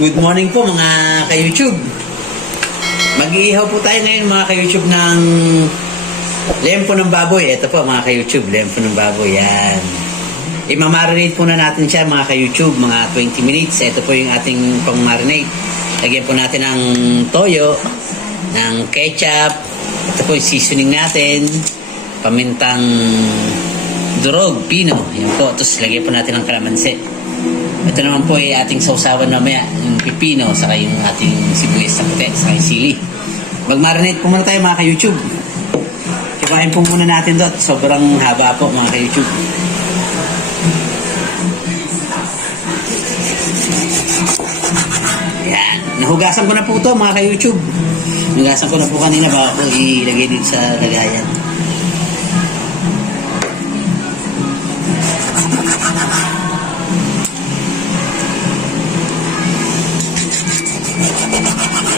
Good morning po mga ka-YouTube. Mag-iihaw po tayo ngayon mga ka-YouTube ng lempo ng baboy. Ito po mga ka-YouTube, lempo ng baboy. Yan. I-marinate po na natin siya mga ka-YouTube, mga 20 minutes. Ito po yung ating pang-marinate. Lagyan po natin ng toyo, ng ketchup. Ito po yung seasoning natin. Pamintang durog, pino. Yan po. Tapos lagyan po natin ng kalamansi. Ito naman po ay ating sausawan mamaya, yung pipino, saka yung ating sibuyas sa puti, saka yung sili. Mag-marinate po muna tayo mga ka-YouTube. Ibahin po muna natin doon. Sobrang haba po mga ka-YouTube. Yan. Nahugasan ko na po ito mga ka-YouTube. Nahugasan ko na po kanina bago po ilagay dito sa lagayan.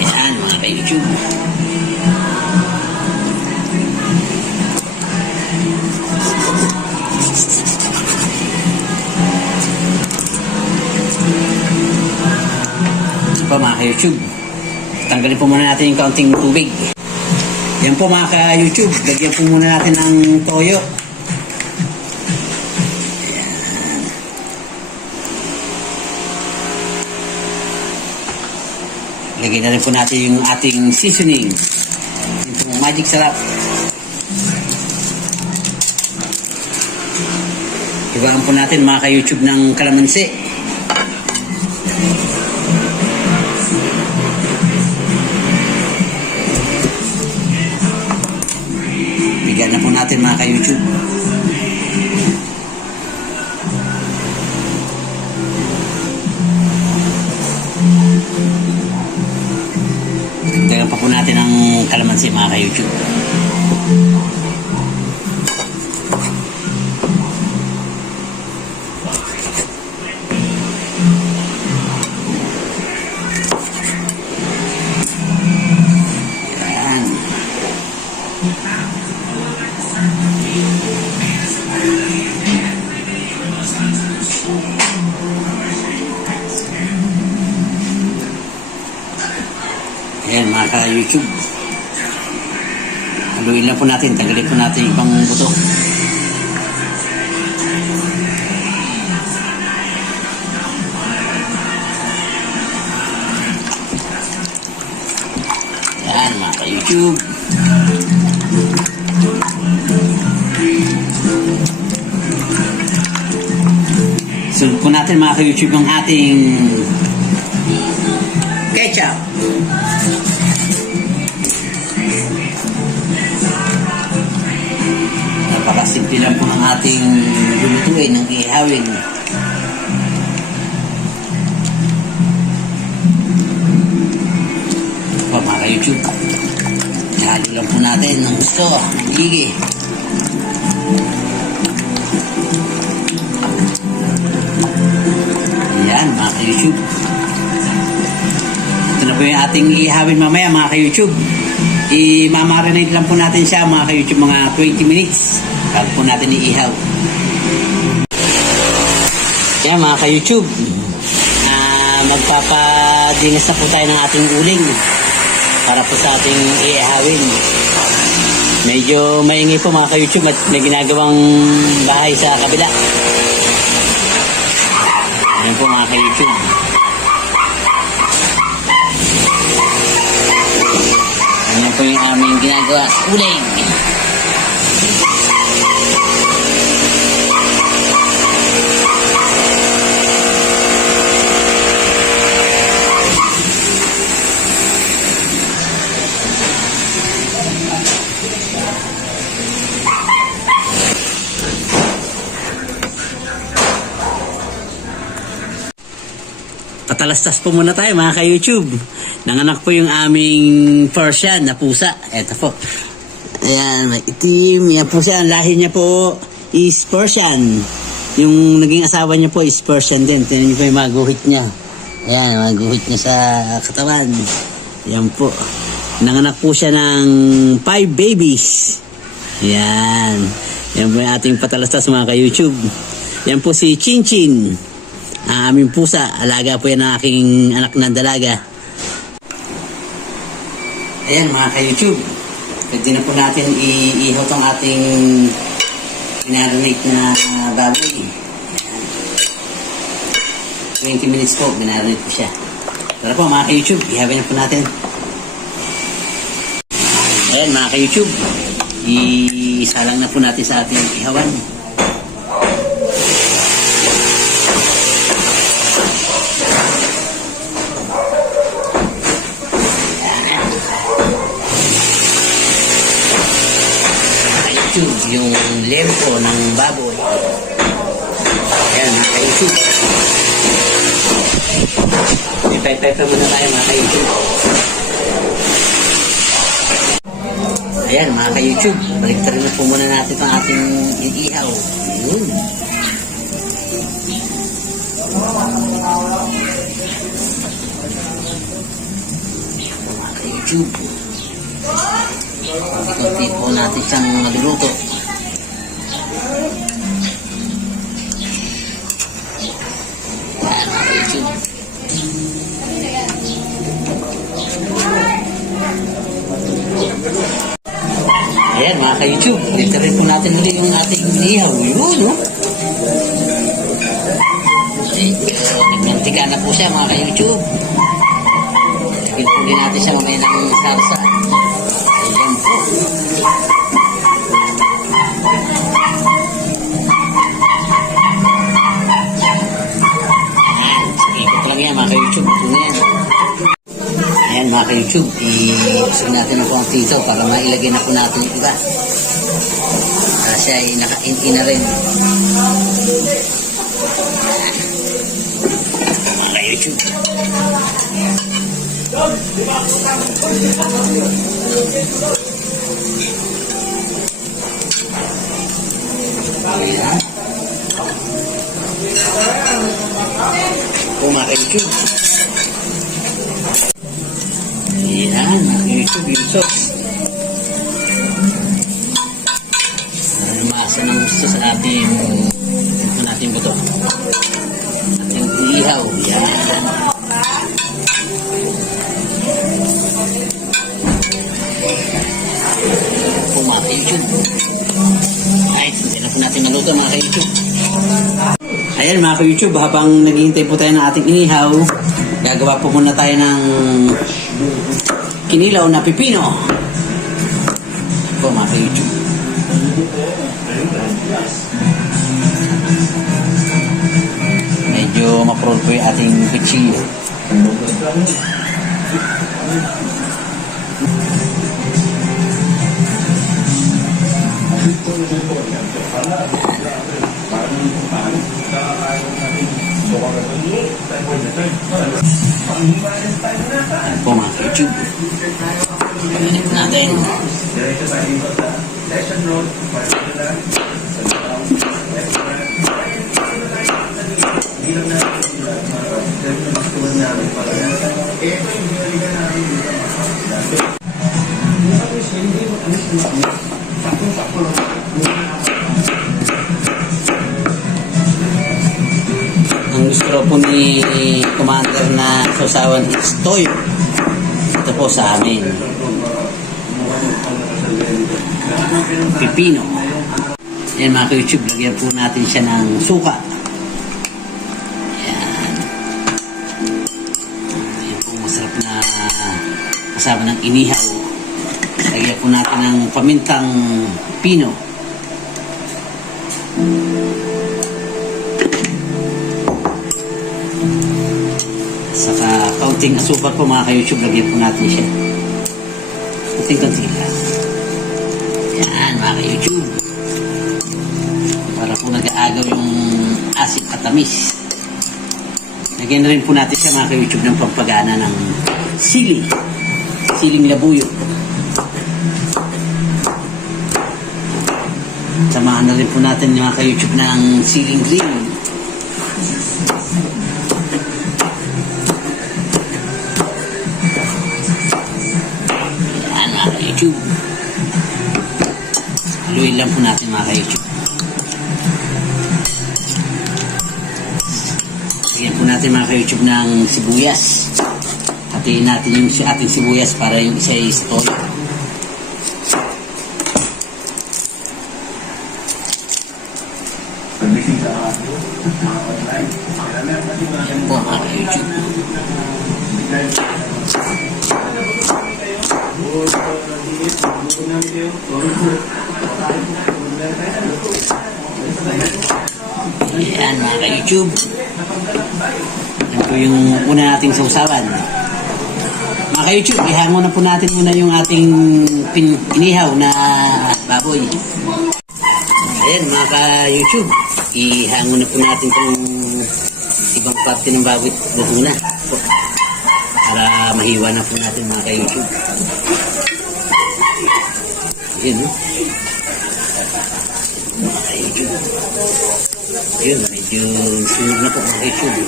Ayan mga ka-YouTube. Ito po mga ka-YouTube. Tanggalin po muna natin yung kaunting tubig. Yan po mga ka-YouTube. Lagyan po muna natin ng toyo. Lagyan na rin po natin yung ating seasoning. Ito yung magic sarap. Ibaan po natin mga ka-YouTube ng kalamansi. Bigyan na po natin mga ka-YouTube. Dagdagan pa po natin ang kalamansi mga ka-YouTube. Yan. Ayan mga ka-YouTube. Haluin lang po natin. Tanggalin po natin yung ibang buto. Ayan mga ka-YouTube. Sunod po natin mga ka-YouTube ang ating ketchup. Napakasimple lang po ng ating lulutuin, ng ihawin. Ito mga ka-YouTube. Ihalo lang po natin ng gusto, ng gigi. Ayan mga ka-YouTube. Ito na po yung ating ihawin mamaya mga ka-YouTube. I-marinate lang po natin siya mga ka-YouTube mga 20 minutes bago po natin iihaw. Yan mga ka-YouTube, magpapadingas na po tayo ng ating uling para po sa ating iihawin. Medyo maingay po mga ka-YouTube at may ginagawang bahay sa kabila. Yan po mga ka-YouTube. Yan po yung aming ginagawa sa uling. Patalastas po muna tayo mga ka-YouTube. Nanganak po yung aming Persian na pusa. Ito po. Ayan, may itim. Yan po siya. Lahi niya po is Persian. Yung naging asawa niya po is Persian din. Tignan niyo po yung mga guhit niya. Ayan, mga guhit niya sa katawan. Yan po. Nanganak po siya ng 5 babies. Ayan. Yan po yung ating patalastas mga ka-YouTube. Yan po si Chin Chin. Ang aming pusa, alaga po yan ng aking anak na dalaga. Ayan mga ka-YouTube, pwede na po natin iihaw tong ating minarinate na baboy. Ayan. 20 minutes po, minarinate po siya. Tara po mga ka-YouTube, ihawin na po natin. Ayan mga ka-YouTube, isalang na po natin sa ating ihawan. Yung lempo ng baboy. Ayan mga ka-YouTube. Ipay-pay muna tayo mga ka-YouTube. Ayan mga ka-YouTube. Baliktarin na po muna natin ang ating iihaw. Yun. Mga ka-YouTube. Kunti po natin siyang magluluto. Ayan mga ka-YouTube, literin po natin ulit yung ating ihaw. Yun, no? Nagmantika na po siya mga ka-YouTube. Lagyan po din natin siya mamaya ng sarsa. Ayan po. Ikot lang yan mga ka-YouTube. Ito na yan. Ayan mga ka-YouTube, i-usap natin ang konti ito para mailagay na po natin yung iba. Para siya ay naka-in na rin. Mga ka-YouTube. Ayan. O mga ka-YouTube. Ayan, YouTube yung sauce. Masa ng gusto sa ating buto. Ating ihaw. Ayan. Po mga ka-YouTube. Ay, hindi na po natin maluto mga ka-YouTube. Ayan mga ka-YouTube, habang naghihintay po tayo ng ating inihaw, gagawa po muna tayo ng kinilaw na pipino. Po mga ka-YouTube. Medyo maprol po yung ating kuchilyo. Po mga ka-YouTube. Pagkalit natin. Ang gusto po ni Commander na sausawan is toyo. Ito po sa amin. Pipino. Ayan mga ka-YouTube, lagyan po natin siya ng suka. Ayan. Ayan po masarap na kasama ng inihaw. Lagyan po natin ng pamintang pino. Saka kaunting asukal po mga ka-YouTube, lagyan po natin siya. Kunting-kunting lang. Yan mga ka-YouTube. Para po nag-aagaw yung asin at tamis. Lagyan rin po natin siya mga ka-YouTube ng pampagana ng sili. Siling labuyo. Samahan na rin po natin mga ka-YouTube ng siling green. Yan mga ka-YouTube. Haluin lang po natin mga ka-YouTube. natin mga ka-YouTube ng sibuyas. Hatiin natin yung ating sibuyas para yung isa ay sa toyo. Ayan po mga ka-YouTube. Ayan mga ka-YouTube. Yan po yung una nating sausawan. Mga ka-YouTube, ihango na po natin muna yung ating inihaw na baboy. Ayan mga ka-YouTube, ihango na po natin itong ibang parte ng baboy na una para mahiwa na po natin mga ka-YouTube. Ayan no? Mga ka-YouTube. Ayan, medyo sunog na po mga ka-YouTube.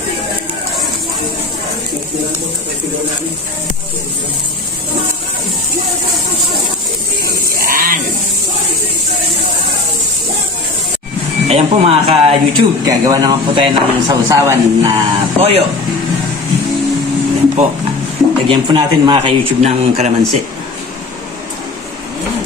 Ayan. Ayan po mga ka-YouTube, gagawa naman po tayo ng sausawan na toyo. Ayan po. Lagyan po natin mga ka-YouTube ng kalamansi. Ayan.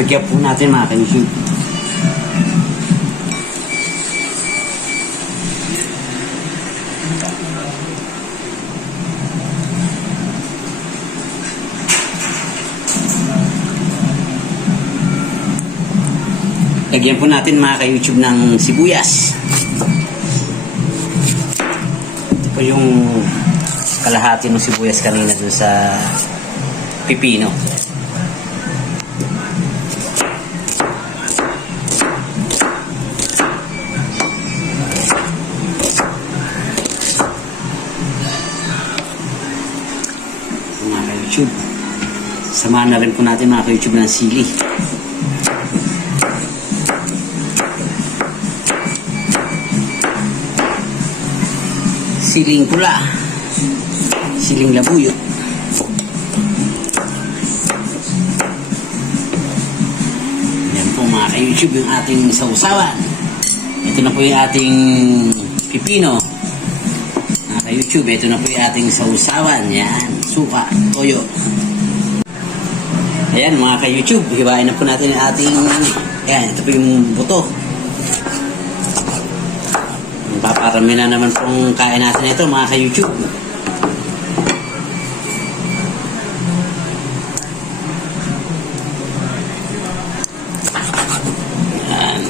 Lagyan po natin mga ka-YouTube. Lagyan po natin mga ka-YouTube ng sibuyas. Ito po yung kalahati ng sibuyas kanina doon sa pipino. Mga ka-YouTube. Samahan na rin po natin mga ka-YouTube ng sili. Siling pula, siling labuyo. Yan po mga ka-YouTube yung ating sausawan. Ito na po yung ating pipino. Mga ka-YouTube, ito na po yung ating sausawan. Yan, suka, toyo. Ayan mga ka-YouTube, hiwain na po natin yung ating, ayan, ito po yung buto. Paparami na naman pong kain natin ito mga ka-YouTube. Yan.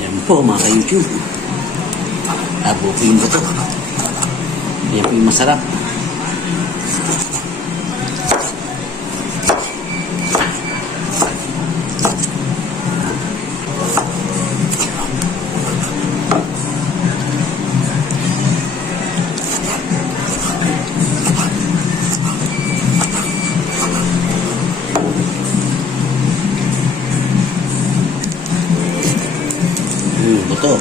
Yan po mga ka-YouTube. Tabo po yung buto. Yan po yung masarap. Buto.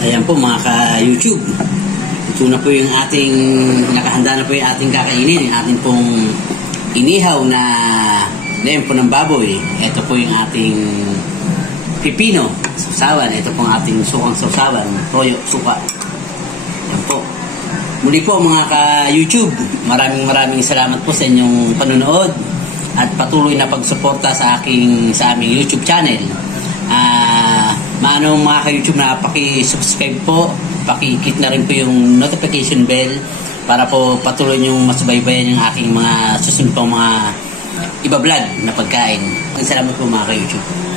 Ayan po mga ka-YouTube. Ito na po yung ating, nakahanda na po yung ating kakainin. Yung ating pong inihaw na lempo ng baboy. Ito po yung ating pipino, sausawan. Ito po ang ating sukang sausawan, toyo, suka. Ayan po. Muli po mga ka-YouTube, maraming salamat po sa inyong panunood at patuloy na pagsuporta sa aming YouTube channel. Maano mga ka-YouTube na paki-subscribe po, paki-hit na rin po yung notification bell para po patuloy niyong masubaybayan yung aking mga susunod pang mga iba-vlog na pagkain. Salamat po mga ka-YouTube.